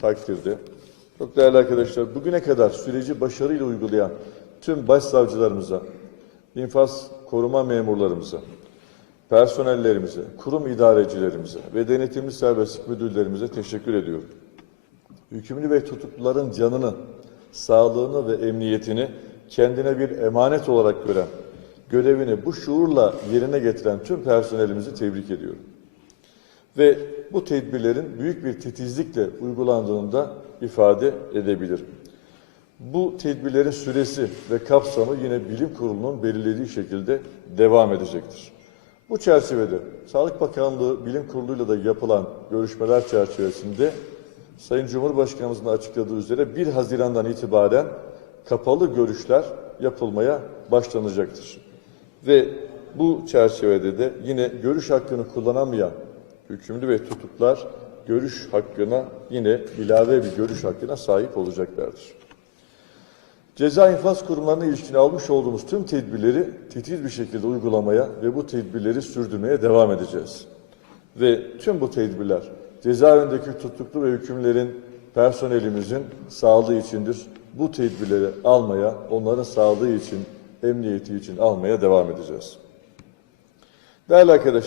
takdirde çok değerli arkadaşlar bugüne kadar süreci başarıyla uygulayan tüm başsavcılarımıza, infaz koruma memurlarımıza, personellerimize, kurum idarecilerimize ve denetimli serbestlik müdürlerimize teşekkür ediyorum. Hükümlü ve tutukluların canını, sağlığını ve emniyetini kendine bir emanet olarak gören, görevini bu şuurla yerine getiren tüm personelimizi tebrik ediyorum. Ve bu tedbirlerin büyük bir titizlikle uygulandığını da ifade edebilirim. Bu tedbirlerin süresi ve kapsamı yine bilim kurulunun belirlediği şekilde devam edecektir. Bu çerçevede Sağlık Bakanlığı Bilim Kurulu'yla da yapılan görüşmeler çerçevesinde Sayın Cumhurbaşkanımızın açıkladığı üzere 1 Haziran'dan itibaren kapalı görüşler yapılmaya başlanacaktır. Ve bu çerçevede de yine görüş hakkını kullanamayan hükümlü ve tutuklar görüş hakkına yine ilave bir görüş hakkına sahip olacaklardır. Ceza infaz kurumlarına ilişkin almış olduğumuz tüm tedbirleri titiz bir şekilde uygulamaya ve bu tedbirleri sürdürmeye devam edeceğiz. Ve tüm bu tedbirler cezaevindeki tutuklu ve hükümlerin personelimizin sağlığı içindir. Bu tedbirleri almaya, onların sağlığı için, emniyeti için almaya devam edeceğiz. Değerli arkadaşlar,